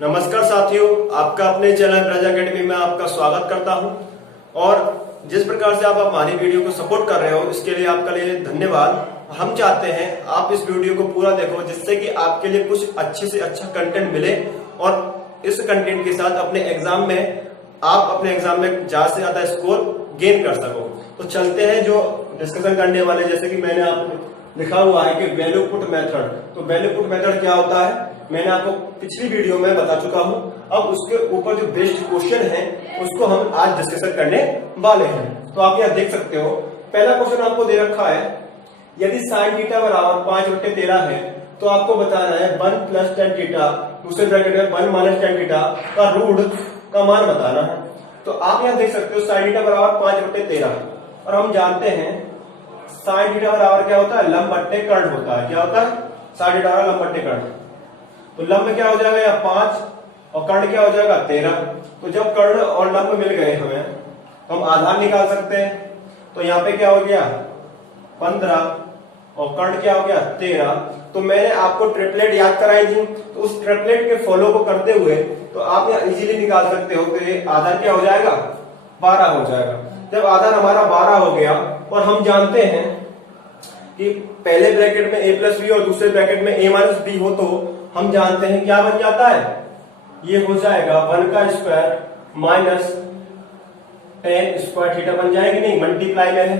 नमस्कार साथियों, आपका अपने चैनल ब्रज एकेडमी में आपका स्वागत करता हूं। और जिस प्रकार से आप हमारी वीडियो को सपोर्ट कर रहे हो, इसके लिए आपका लिए धन्यवाद। हम चाहते हैं आप इस वीडियो को पूरा देखो, जिससे कि आपके लिए कुछ अच्छे से अच्छा कंटेंट मिले और इस कंटेंट के साथ अपने एग्जाम में आप अपने एग्जाम में ज्यादा से ज्यादा स्कोर गेन कर सको। तो चलते हैं जो डिस्कशन करने वाले, जैसे कि मैंने आपको लिखा हुआ है कि वैल्यू पुट मेथड। तो वैल्यू पुट मेथड क्या होता है, मैंने आपको पिछली वीडियो में बता चुका हूं। अब उसके ऊपर जो बेस्ड क्वेश्चन है उसको हम आज डिस्कशन करने वाले हैं। तो आप यहाँ देख सकते हो, पहला क्वेश्चन आपको दे रखा है, यदि साइन थीटा बराबर 5/13 है तो आपको बताना है 1 + tan थीटा, दूसरे ब्रैकेट में 1 - tan थीटा का रूट का मान बताना है। तो आप यहाँ देख सकते हो साइन थीटा बराबर 5/13 और हम जानते हैं साइन थीटा बराबर क्या होता है, लंब बट्टे कर्ण होता है। क्या होता है, साइन थीटा बराबर लंब बट्टे कर्ण। तो लंब क्या हो जाएगा यहाँ 5 और कर्ण क्या हो जाएगा 13। तो जब कर्ण और लंब मिल गए हमें तो हम आधार निकाल सकते हैं। तो यहाँ पे क्या हो गया 15 और कर्ण क्या हो गया 13। तो मैंने आपको ट्रिपलेट याद कराई थी, तो उस ट्रिपलेट के फॉलो को करते हुए तो आप यहाँ इजीली निकाल सकते हो कि आधार क्या हो जाएगा 12 हो जाएगा। जब आधार हमारा 12 हो गया और हम जानते हैं कि पहले ब्रैकेट में a+b और दूसरे ब्रैकेट में a-b हो, तो हम जानते हैं क्या बन जाता है, ये हो जाएगा 1 का square minus tan square theta बन जाएगी, नहीं मल्टीप्लाई में है।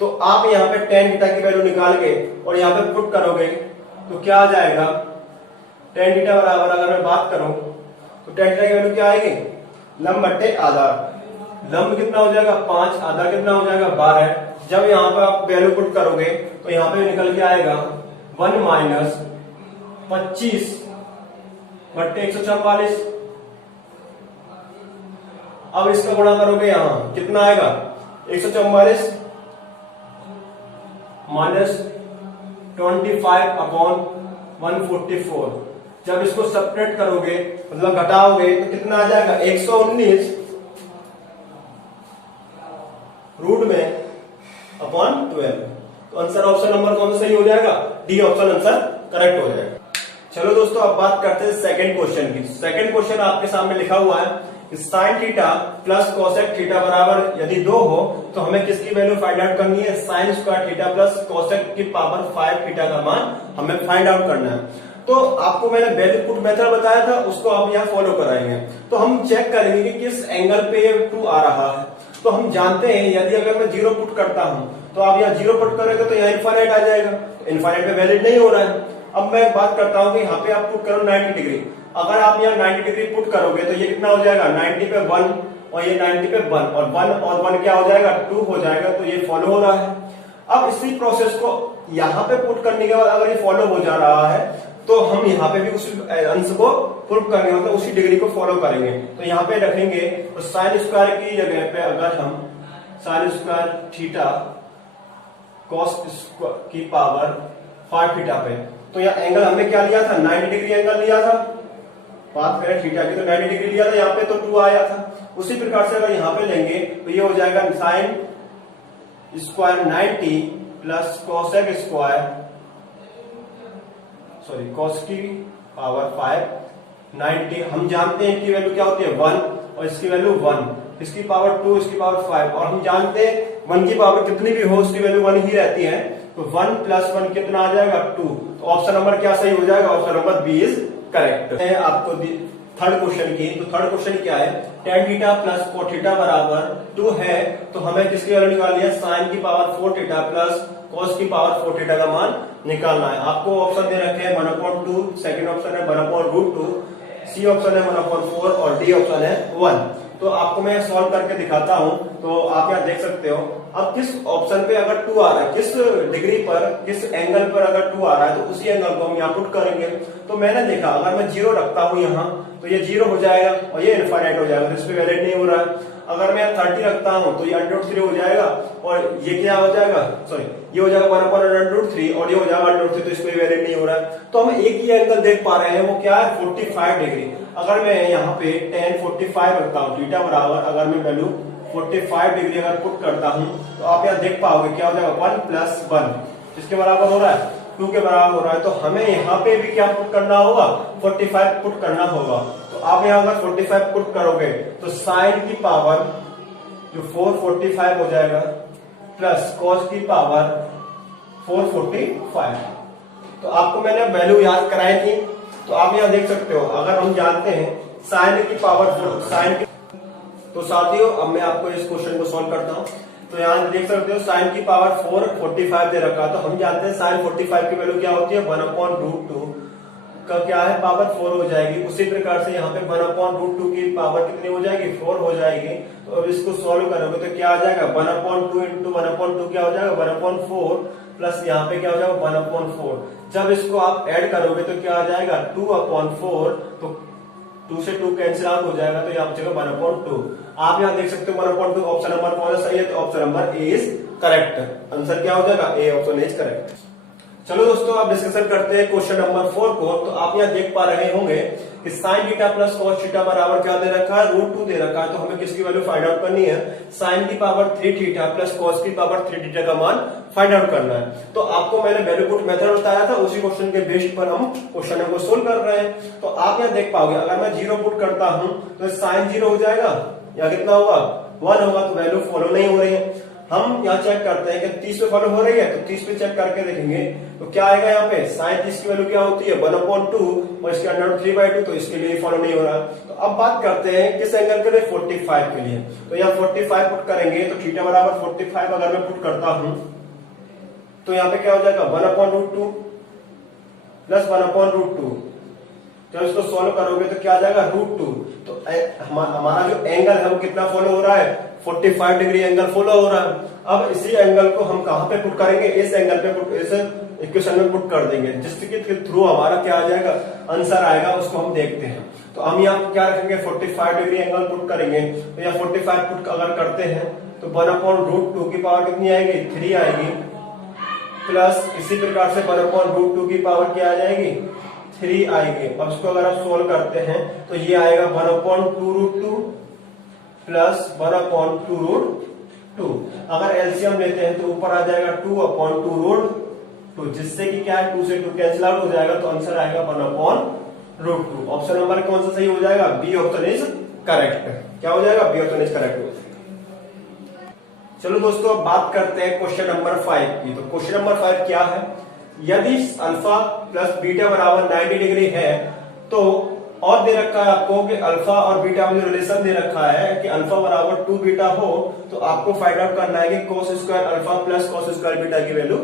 तो आप यहाँ पे tan थीटा की वैल्यू निकाल के और यहाँ पे पुट करोगे तो क्या आ जाएगा, tan थीटा बराबर अगर मैं बात करूं तो tan थीटा की वैल्यू क्या आएगी, लंब बट्टे आधार। लंब कितना हो जाएगा 5, आधार कितना हो जाएगा 12। जब यहाँ पे आप वैल्यू पुट करोगे तो यहाँ पे निकल के आएगा 1 - 25/144। अब इसका गुणा करोगे यहां कितना आएगा 144 - 25/144। जब इसको सब्ट्रैक्ट करोगे मतलब घटाओगे तो कितना आ जाएगा 119 रूट में अपॉन 12। तो आंसर ऑप्शन नंबर कौन सा सही हो जाएगा, डी ऑप्शन आंसर करेक्ट हो जाएगा। चलो दोस्तों, अब बात करते हैं सेकंड क्वेश्चन की। सेकंड क्वेश्चन आपके सामने लिखा हुआ है कि sine theta plus cosec theta बराबर यदि 2 हो तो हमें किसकी वैल्यू फाइंड आउट करनी है, sine square theta plus cosec की पावर 5 थीटा का मान हमें फाइंड आउट करना है। तो आपको मैंने वैल्यू पुट मेथड बताया था, उसको आप यहाँ फॉलो कराएंगे। तो हम चेक करेंगे कि किस एंगल पे ये 2 आ रहा है। तो हम जानते हैं यदि अगर मैं 0 पुट करता हूं तो आप यहाँ 0 पुट करोगे तो यहाँ इनफाइनाइट आ जाएगा, इनफाइनाइट पे वैलिड नहीं हो रहा है। अब मैं बात करता हूं कि यहाँ पे आप पुट करो 90 डिग्री। अगर आप यहाँ 90 डिग्री पुट करोगे तो ये कितना हो जाएगा 90 पे 1 और ये 90 पे 1 और 1 क्या हो जाएगा 2 हो जाएगा। तो ये फॉलो हो रहा है। अब इसी प्रोसेस को यहाँ पे पुट करने के बाद अगर ये फॉलो हो जा रहा है तो हम यहाँ पे भी उसी अंश को प्रूफ करेंगे, मतलब उसी डिग्री को फॉलो करेंगे। तो यहाँ पे रखेंगे तो साइन स्क्वायर की जगह पे अगर हम साइन स्क्वायर थीटा कॉस की पावर 5 थीटा पे, तो यहाँ एंगल हमने क्या लिया था 90 डिग्री एंगल लिया था। बात करें थीटा की तो 90 डिग्री लिया था, यहाँ पे तो 2 आया था। उसी प्रकार से अगर यहाँ पे लेंगे तो ये हो जाएगा sine square 90 plus cosec square cos की पावर 5 90। हम जानते हैं कि वैल्यू क्या होती है 1 और इसकी वैल्यू 1, इसकी पावर 2, इसकी पावर 5। और हम जानते हैं 1 की पावर कितनी भी हो उसकी वैल्यू 1 ही रहती है। तो 1 + 1 कितना आ जाएगा 2। तो ऑप्शन नंबर क्या सही हो जाएगा, option number B is correct है। आपको थर्ड क्वेश्चन की, तो थर्ड क्वेश्चन क्या है, tan theta plus cos theta बराबर 2 है तो हमें किसकी वैल्यू निकालनी है, साइन की पावर 4 थीटा प्लस cos की पावर 4 थीटा का मान निकालना है। आपको ऑप्शन दे रखे हैं 1/2, सेकंड ऑप्शन है 1/√2, सी ऑप्शन है 1/4 और डी ऑप्शन है 1। तो आपको मैं सॉल्व करके दिखाता हूं। तो आप यहाँ देख सकते हो, अब किस ऑप्शन पे अगर 2 आ रहा है, किस डिग्री पर, किस एंगल पर अगर 2 आ रहा है तो उसी एंगल को हम यहाँ पुट करेंगे। तो मैंने देखा अगर मैं 0 रखता हूं यहाँ तो ये 0 हो जाएगा और ये इनफाइनाइट हो जाएगा, तो इस पे वैलिड नहीं हो रहा है। अगर मैं 30 रखता हूं तो ये √3 हो जाएगा और ये क्या हो जाएगा, सॉरी ये हो जाएगा 1/√3 और ये हो जाएगा √3, तो इस पे वैलिड नहीं हो रहा है। तो हम एक ही एंगल देख पा रहे हैं, वो क्या है 45 डिग्री। अगर मैं यहाँ पे tan 45 रखता हूँ थीटा बराबर, अगर मैं वैल्यू 45 डिग्री अगर पुट करता हूँ तो आप यहाँ देख पाओगे क्या हो जाएगा 1 + 1 किसके बराबर हो रहा है 2 के बराबर हो रहा है। तो हमें यहाँ पे भी क्या पुट करना होगा 45 पुट करना होगा। आप यहाँ अगर 45 पुट करोगे तो साइन की पावर जो 445 हो जाएगा प्लस कॉस की पावर 445। तो आपको मैंने वैल्यू याद कराई थी, तो आप यहाँ देख सकते हो। अगर हम जानते हैं साइन की पावर साइन की, तो साथियों अब मैं आपको इस क्वेश्चन को सॉल्व करता हूँ। तो यहाँ देख सकते हो साइन की पावर 445 दे रखा, तो हम जानते हैं साइन 45 की वैल्यू क्या होती है 1/√2 का क्या है पावर 4 हो जाएगी। उसी प्रकार से यहाँ पे 1/√2 की पावर कितनी हो जाएगी 4 हो जाएगी। तो अब इसको सॉल्व करोगे तो क्या आ जाएगा 1/2 इंटू 1/2 क्या हो जाएगा 1/4 प्लस यहाँ पे क्या हो जाएगा 1/4। जब इसको आप ऐड करोगे तो क्या आ जाएगा 2/4। तो 2 से 2 कैंसिल आउट हो जाएगा, तो यहाँ बचेगा 1/2। आप यहाँ देख सकते हो 1/2 ऑप्शन नंबर कौन सा सही है, तो option number A is correct. Answer क्या हो जाएगा ए ऑप्शन इज करेक्ट। चलो दोस्तों अब डिस्कशन करते हैं क्वेश्चन नंबर 4 को। तो आप यहाँ देख पा रहे होंगे कि sine theta plus cos theta बराबर क्या दे रखा है √2 दे रखा है। तो हमें किसकी वैल्यू फाइंड आउट करनी है, साइन की पावर 3 थीटा प्लस कॉस की पावर 3 थीटा का मान फाइंड आउट करना है। तो आपको मैंने वैल्यू पुट मेथड बताया था, उसी क्वेश्चन के बेस पर हम क्वेश्चन को सोल्व कर रहे हैं। तो आप यहाँ देख पाओगे अगर मैं 0 पुट करता हूं तो साइन 0 हो जाएगा या कितना होगा 1 होगा, तो वैल्यू फॉलो नहीं हो रही है। हम यहाँ चेक करते हैं कि 30 पे फॉलो हो रही है, तो 30 पे चेक करके देखेंगे तो क्या आएगा यहाँ पे साइन 30 की वैल्यू क्या होती है 1/2 और इसके अंडर 3/2, तो इसके लिए फॉलो नहीं हो रहा। तो अब बात करते हैं किस एंगल के लिए 45 के लिए। तो यहाँ 45 पुट करेंगे तो थीटा बराबर 45 अगर मैं पुट करता हूं तो यहाँ पे क्या हो जाएगा 1/√2 प्लस 1/√2। जब इसको सॉल्व करोगे तो क्या आ जाएगा √2। तो हमारा जो एंगल है वो कितना फॉलो हो रहा है 45 डिग्री एंगल फॉलो हो रहा है। अब इसी एंगल को हम कहां पे पुट करेंगे, इस एंगल पे पुट, इस इक्वेशन में पुट कर देंगे, जिसके थ्रू हमारा क्या आ जाएगा आंसर आएगा, उसको हम देखते हैं। तो हम यहाँ क्या रखेंगे 45 डिग्री एंगल पुट करेंगे। तो यहाँ 45 पुट अगर करते हैं तो 1/√2 की पावर कितनी आएगी 3 आएगी, प्लस इसी प्रकार से 1/√2 की पावर क्या आ जाएगी 3 आएगी। अब इसको अगर आप सोल्व करते हैं तो ये आएगा 1/2√2 प्लस 1/2√2। अगर एलसीएम लेते हैं तो ऊपर आ जाएगा 2/2√2, जिससे कि क्या है 2 से 2 कैंसिल आउट हो जाएगा, तो आंसर आएगा 1/2। ऑप्शन नंबर कौन सा सही हो जाएगा, बी ऑप्शन इज करेक्ट। क्या हो जाएगा, बी ऑप्शन इज करेक्ट हो जाएगा। चलो दोस्तों अब बात करते हैं क्वेश्चन नंबर 5 की। तो क्वेश्चन नंबर 5 क्या है, यदि अल्फा प्लस बीटा बराबर 90 डिग्री है तो और दे रखा है आपको कि अल्फा और बीटा में जो रिलेशन दे रखा है कि अल्फा बराबर 2 बीटा हो, तो आपको फाइंड आउट करना है कि cos square alpha plus cos square beta की वैल्यू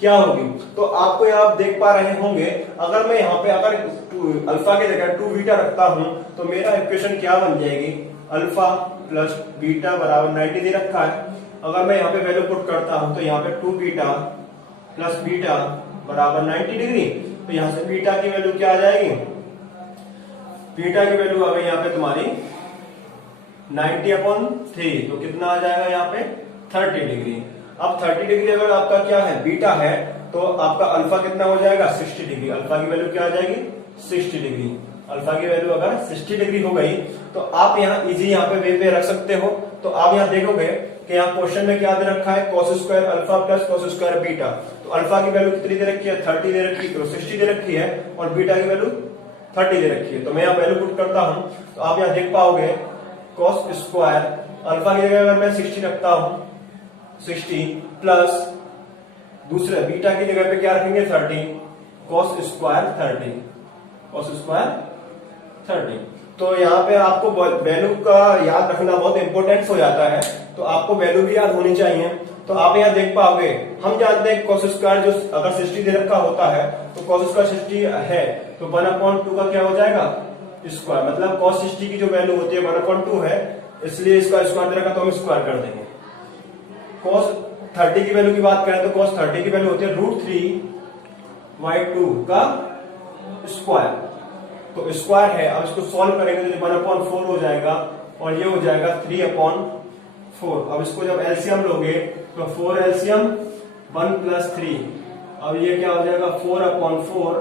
क्या होगी। तो आपको यहाँ आप देख पा रहे होंगे अगर मैं यहाँ पे अगर अल्फा की जगह 2 बीटा रखता हूं तो मेरा इक्वेशन क्या बन जाएगी, अल्फा प्लस बीटा बराबर 90 दे रखा है। अगर मैं यहाँ पे वैल्यू पुट करता हूं तो यहाँ पे 2 बीटा प्लस बीटा बराबर 90 डिग्री, तो यहाँ से बीटा की वैल्यू क्या आ जाएगी, बीटा की वैल्यू आ गई यहाँ पे तुम्हारी 90/3, तो कितना आ जाएगा यहाँ पे 30 डिग्री। अब 30 डिग्री अगर आपका क्या है बीटा है तो आपका अल्फा कितना हो जाएगा 60 डिग्री। अल्फा की वैल्यू क्या आ जाएगी 60 डिग्री। अल्फा की वैल्यू अगर 60 डिग्री हो गई तो आप यहाँ इजी यहाँ पे वे पे रख सकते हो। तो आप यहाँ देखोगे कि यहाँ क्वेश्चन में क्या दे रखा है cos square alpha plus cos square beta. तो अल्फा की वैल्यू कितनी दे रखी है 30 दे रखी है, तो 60 दे रखी है, और बीटा की वैल्यू 30 दे रखी है। तो मैं यहाँ वैल्यू पुट करता हूं तो आप यहाँ देख पाओगे cos स्क्वायर अल्फा की जगह अगर मैं 60 रखता हूं 60 प्लस दूसरे बीटा की जगह पे क्या रखेंगे 30, cos स्क्वायर 30, cos स्क्वायर 30। तो यहाँ पे आपको वैल्यू का याद रखना बहुत इंपॉर्टेंट हो जाता है, तो आपको वैल्यू भी याद होनी चाहिए। तो आप यहाँ देख पाओगे हम जानते हैं cos स्क्वायर जो अगर 60 दे रखा होता है तो cos स्क्वायर 60 है तो 1/2 का क्या हो जाएगा स्क्वायर, मतलब cos 60 की जो वैल्यू होती है 1/2 है, इसलिए इसका स्क्वायर दे रखा तो हम स्क्वायर कर देंगे। cos 30 की वैल्यू की बात करें तो cos 30 की वैल्यू होती है √3/2 का स्क्वायर, तो स्क्वायर है। अब इसको सॉल्व करेंगे तो 1/4 हो जाएगा और ये हो जाएगा 3/4। अब इसको जब एलसीएम लोगे तो 4 एलसीएम 1 + 3, अब ये क्या हो जाएगा 4/4,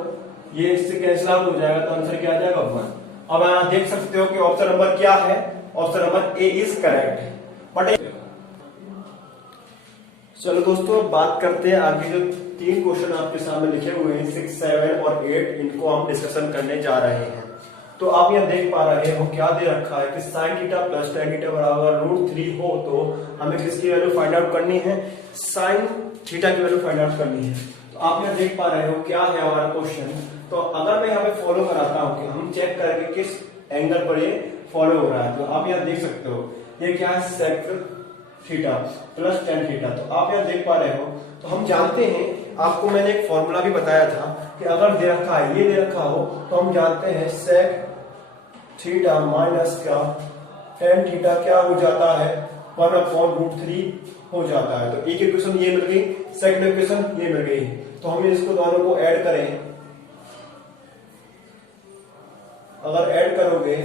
ये इससे कैंसिल आउट हो जाएगा, तो आंसर क्या आ जाएगा 1। अब आप देख सकते हो कि ऑप्शन नंबर क्या है, option number A is correct. But चलो दोस्तों बात करते हैं आगे जो 3 क्वेश्चन आपके सामने लिखे हुए हैं 6, 7 और 8, इनको हम डिस्कशन करने जा रहे हैं। तो आप यहाँ देख पा रहे हो क्या दे रखा है कि sine theta plus tan theta बराबर √3 हो, तो हमें किसकी वैल्यू फाइंड आउट करनी है, साइन थीटा की वैल्यू फाइंड आउट करनी है। तो आप यहाँ देख पा रहे हो क्या है हमारा क्वेश्चन। तो अगर मैं यहाँ पे फॉलो कराता हूँ कि हम चेक करेंगे किस एंगल पर ये फॉलो हो रहा है, तो आप यहाँ देख सकते हो ये क्या है, sec theta plus tan theta. तो आप यहाँ देख पा रहे हो, तो हम जानते हैं, आपको मैंने एक फॉर्मूला भी बताया था कि अगर दे रखा है, ये दे रखा हो, तो हम जानते हैं सेक थीटा माइनस क्या टेन थीटा क्या हो जाता है, 1/√3 हो जाता है। तो एक इक्वेशन ये मिल गई, सेकंड इक्वेशन ये मिल गई। तो हम इसको दोनों को ऐड करें, अगर ऐड करोगे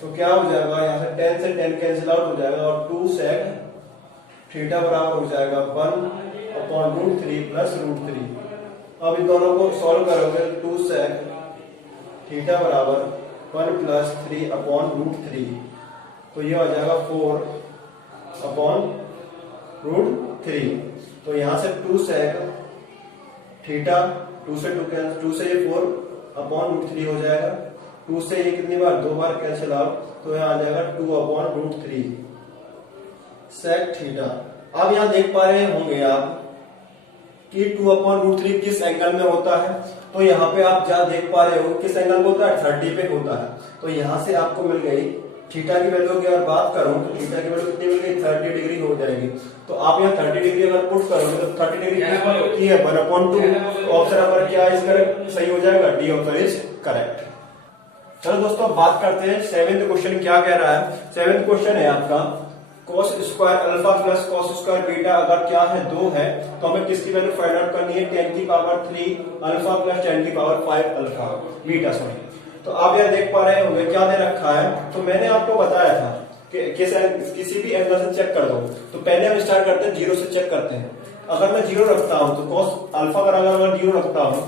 तो क्या हो जाएगा, यहाँ से 10 से 10 कैंसिल आउट हो जाएगा और 2 सेक थीटा बराबर हो जाएगा 1/√3 प्लस √3। अब इन दोनों को सॉल्व करोगे, 2 सेक थीटा बराबर 1 प्लस 3/√3, तो ये आ जाएगा 4/√3। तो यहां से 2 सेक थीटा 2 से 2 से ये 4/√3 हो जाएगा, 2 से ये कितनी बार, 2 बार कैंसिल आउट, तो यहाँ आ जाएगा 2/√3 सेक थीटा। अब यहाँ देख पा रहे होंगे आप कि 2/√3 किस एंगल में होता है, तो यहाँ पे आप जहाँ देख पा रहे हो किस एंगल में होता है, 30 पे होता है। तो यहाँ से आपको मिल गई थीटा की वैल्यू की अगर बात करूं तो थीटा की वैल्यू कितनी मिल गई, 30 डिग्री हो जाएगी। तो आप यहाँ 30 डिग्री अगर पुट करोगे तो 30 डिग्री होती है 1/2। ऑप्शन नंबर क्या इसका सही हो जाएगा, डी ऑप्शन इज करेक्ट। चलो दोस्तों अब बात करते हैं 7th क्वेश्चन क्या कह रहा है। 7th क्वेश्चन है आपका cos square alpha plus cos square beta अगर क्या है 2 है, तो हमें किसकी वैल्यू फाइंड आउट करनी है, 10 की पावर 3 अल्फा प्लस 10 की पावर 5 अल्फा बीटा सॉरी। तो आप यहाँ देख पा रहे होंगे क्या दे रखा है। तो मैंने आपको बताया था कि किसी भी एंगल से चेक कर दो। तो पहले हम स्टार्ट करते हैं 0 से चेक करते हैं। अगर मैं 0 रखता हूं तो cos अल्फा का अगर 0 रखता हूं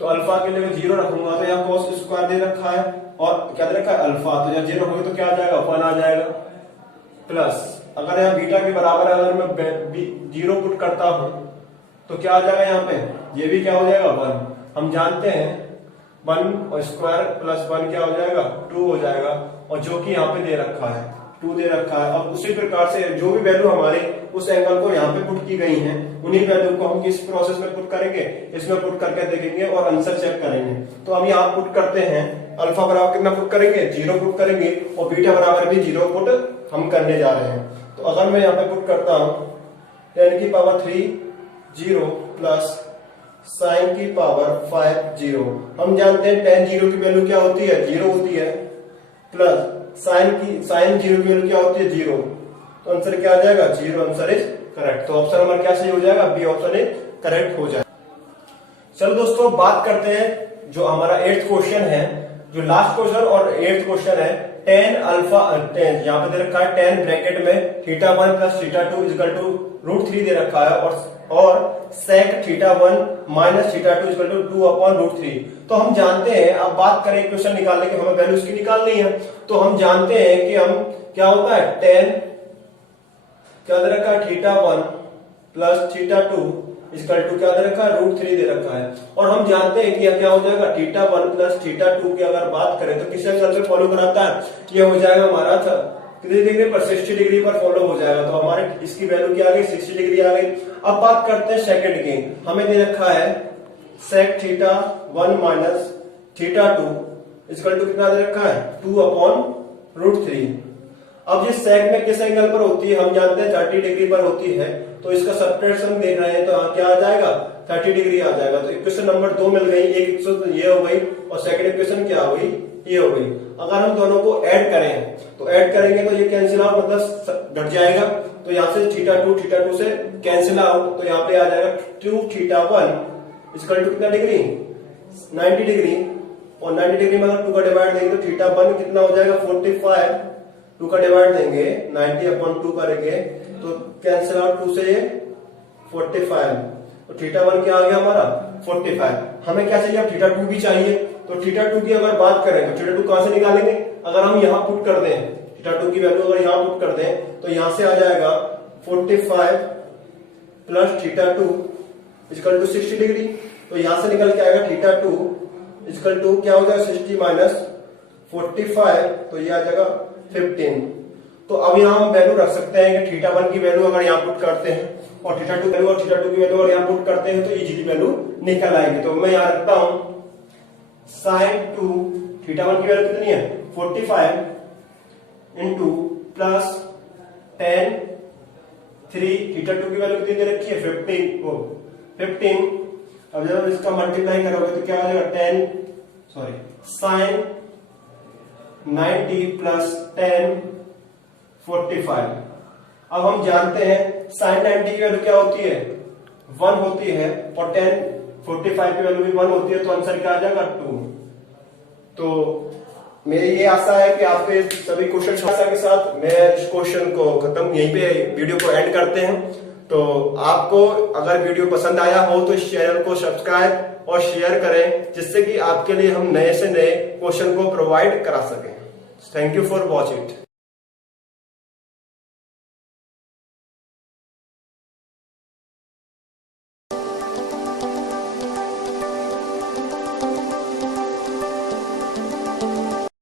तो अल्फा के लिए मैं 0 रखूंगा, तो यहाँ cos स्क्वायर दे रखा है और क्या दे रखा है अल्फा, तो यहाँ 0 होगी तो क्या आ जाएगा 1 आ जाएगा, प्लस अगर यहाँ बीटा के बराबर अगर मैं 0 पुट करता हूं तो क्या आ जाएगा, यहाँ पे ये भी क्या हो जाएगा 1। हम जानते हैं 1 और स्क्वायर प्लस 1 क्या हो जाएगा 2 हो जाएगा, और जो कि यहाँ पे दे रखा है 2 दे रखा है। अब उसी प्रकार से जो भी वैल्यू हमारे उस एंगल को यहाँ पे पुट की गई है, उन्हीं वैल्यू को हम किस प्रोसेस में पुट करेंगे, इसमें पुट करके देखेंगे और आंसर चेक करेंगे। तो हम यहाँ पुट करते हैं, अल्फा बराबर कितना पुट करेंगे 0 पुट करेंगे, और बीटा बराबर भी 0 पुट हम करने जा रहे हैं। तो अगर मैं यहाँ पे पुट करता हूँ 10 की पावर 3 0 प्लस साइन की पावर 5 0। हम जानते हैं tan 0 की वैल्यू क्या होती है 0 होती है, प्लस साइन 0 की वैल्यू क्या होती है 0। तो आंसर क्या आ जाएगा 0, आंसर इज करेक्ट। तो ऑप्शन नंबर क्या सही हो जाएगा, बी ऑप्शन इज करेक्ट हो जाएगा। चलो दोस्तों बात करते हैं जो हमारा 8th क्वेश्चन है, जो लास्ट क्वेश्चन और 8th क्वेश्चन है। tan अल्फा 10 यहाँ पे दे रखा है, tan ब्रैकेट में θ1 प्लस θ2 इक्वल टू √3 दे रखा है, और sec θ1 माइनस θ2 इक्वल टू 2/√3। तो हम जानते हैं, अब बात करें इक्वेशन निकालने की, हमें वैल्यू इसकी निकालनी है। तो हम जानते हैं कि हम क्या होता है tan क्या दे रखा है θ1 प्लस θ2 इक्वल टू क्या दे रखा है √3 दे रखा है, और हम जानते हैं कि यह क्या हो जाएगा θ1 प्लस θ2 की अगर बात करें तो किस एंगल पे फॉलो कराता है, ये हो जाएगा हमारा कितनी डिग्री पर 60 डिग्री पर फॉलो हो जाएगा। तो हमारे इसकी वैल्यू क्या आ गई 60 डिग्री आ गई। अब बात करते हैं सेकंड की, हमें दे रखा है sec θ1 माइनस θ2 इक्वल टू कितना दे रखा है 2/√3। अब ये सेक में किस एंगल पर होती है, हम जानते हैं 30 डिग्री पर होती है, तो इसका सब्ट्रैक्शन देख रहे हैं तो क्या आ जाएगा 30 डिग्री आ जाएगा। तो इक्वेशन नंबर 2 मिल गई, एक इक्वेशन ये हो गई और सेकंड इक्वेशन क्या हो गई ये हो गई। अगर हम दोनों को ऐड करें तो ऐड करेंगे तो ये कैंसिल आउट मतलब घट जाएगा, तो यहाँ से θ2 से कैंसिल आउट, तो यहाँ पे आ जाएगा 2θ1 इक्वल टू कितना डिग्री 90 डिग्री, और 90 डिग्री में अगर 2 का डिवाइड देंगे तो θ1 कितना हो जाएगा 45, 2 का डिवाइड देंगे 90/2 करेंगे तो कैंसिल आउट 2 से ये 45, तो θ1 क्या आ गया हमारा 45। हमें क्या चाहिए अब θ2 भी चाहिए, तो θ2 की अगर बात करें तो θ2 कहां से निकालेंगे, अगर हम यहाँ पुट कर दें θ2 की वैल्यू अगर यहाँ पुट कर दें तो यहाँ से आ जाएगा 45 प्लस θ2 इक्वल टू 60 डिग्री, तो यहाँ से निकल के आएगा θ2 इक्वल टू क्या हो जाएगा 60 माइनस 45, तो ये आ जाएगा 15। तो अब यहाँ हम वैल्यू रख सकते हैं कि θ1 की वैल्यू अगर यहाँ पुट करते हैं और θ2 वैल्यू और θ2 की वैल्यू अगर यहाँ पुट करते हैं तो इजीली वैल्यू निकल आएगी। तो मैं यहाँ रखता हूं sin2 θ1 की वैल्यू कितनी है 45 इंटू प्लस tan 3, θ2 की वैल्यू कितनी दे रखी है 15। अब जब इसका मल्टीप्लाई करोगे तो क्या हो जाएगा sin 90 प्लस tan 45। अब हम जानते हैं sin 90 की वैल्यू क्या होती है 1 होती है और tan 45 की वैल्यू भी 1 होती है, तो आंसर क्या आ जाएगा 2। तो मेरी ये आशा है कि आपके सभी क्वेश्चन आशा के साथ मैं इस क्वेश्चन को खत्म यहीं पे वीडियो को एंड करते हैं। तो आपको अगर वीडियो पसंद आया हो तो इस चैनल को सब्सक्राइब और शेयर करें, जिससे कि आपके लिए हम नए से नए क्वेश्चन को प्रोवाइड करा सकें। Thank you for watch it.